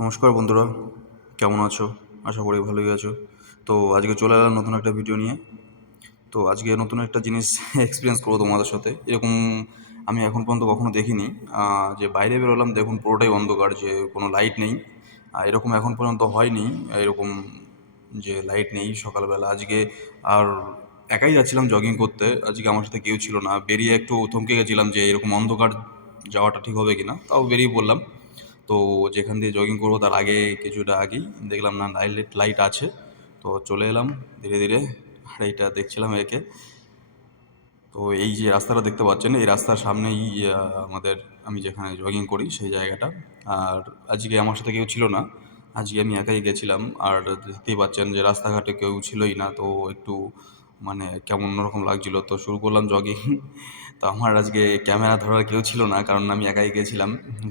নমস্কার বন্ধুরা, কেমন আছো? আশা করি ভালোই আছো। তো আজকে চলে এলাম নতুন একটা ভিডিও নিয়ে। তো আজকে নতুন একটা জিনিস এক্সপিরিয়েন্স করবো তোমাদের সাথে। এরকম আমি এখন পর্যন্ত কখনো দেখিনি। যে বাইরে বেরোলাম, দেখুন পুরোটাই অন্ধকার, যে কোনো লাইট নেই। এরকম এখন পর্যন্ত হয়নি, এরকম যে লাইট নেই সকালবেলা আজকে। আর একাই যাচ্ছিলাম জগিং করতে, আজকে আমার সাথে কেউ ছিল না। বেরিয়ে একটু থমকে গেছিলাম যে এরকম অন্ধকার যাওয়াটা ঠিক হবে কিনা, তাও বেরিয়ে পড়লাম। তো যেখান দিয়ে জগিং করবো তার আগে, কিছুটা আগেই দেখলাম না লাইট লাইট আছে। তো চলে এলাম ধীরে ধীরে। আর এইটা দেখছিলাম একে। তো এই যে রাস্তাটা দেখতে পাচ্ছেন, এই রাস্তার সামনেই আমাদের, আমি যেখানে জগিং করি সেই জায়গাটা। আর আজকে আমার সাথে কেউ ছিল না, আজকে আমি একাই গেছিলাম। আর দেখতেই পাচ্ছেন যে রাস্তাঘাটে কেউ ছিলই না, তো একটু মানে কেমন অন্যরকম লাগছিল। তো শুরু করলাম জগিং। তো আমার আজকে ক্যামেরা ধরার কেউ ছিল না, কারণ আমি একাই গেছিলাম।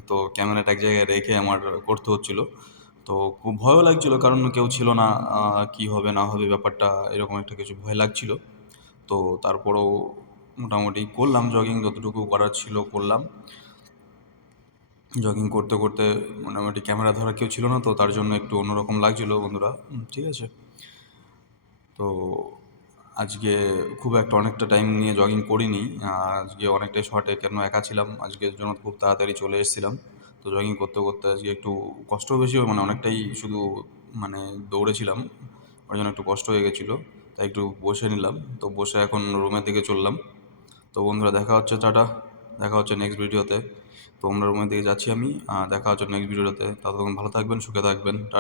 তো ক্যামেরাটা এক জায়গায় রেখে আমার করতে হচ্ছিল। তো খুব ভয়ও লাগছিল, কারণ কেউ ছিল না। কি হবে না হবে ব্যাপারটা, এরকম একটা কিছু ভয় লাগছিল। তো তারপরেও মোটামুটি করলাম জগিং, যতটুকু করার ছিল করলাম। জগিং করতে করতে মোটামুটি ক্যামেরা ধরা কেউ ছিল না, তো তার জন্য একটু অন্যরকম লাগছিল বন্ধুরা। ঠিক আছে। তো আজকে খুব একটা অনেকটা টাইম নিয়ে জগিং করিনি। আজকে অনেকটাই শর্টে, কেন একা ছিলাম আজকের জন্য, খুব তাড়াতাড়ি চলে এসেছিলাম। তো জগিং করতে করতে আজকে একটু কষ্ট বেশি, মানে অনেকটাই শুধু মানে দৌড়েছিলাম, ওই জন্য একটু কষ্ট হয়ে গেছিলো। তাই একটু বসে নিলাম, তো বসে এখন রুমের দিকে চললাম। তো বন্ধুরা দেখা হচ্ছে, টাটা। দেখা হচ্ছে নেক্সট ভিডিওতে। তো আমরা রুমের দিকে যাচ্ছি আমি। দেখা হচ্ছে নেক্সট ভিডিওতে। ততক্ষণ ভালো থাকবেন, সুখে থাকবেন, টাটা।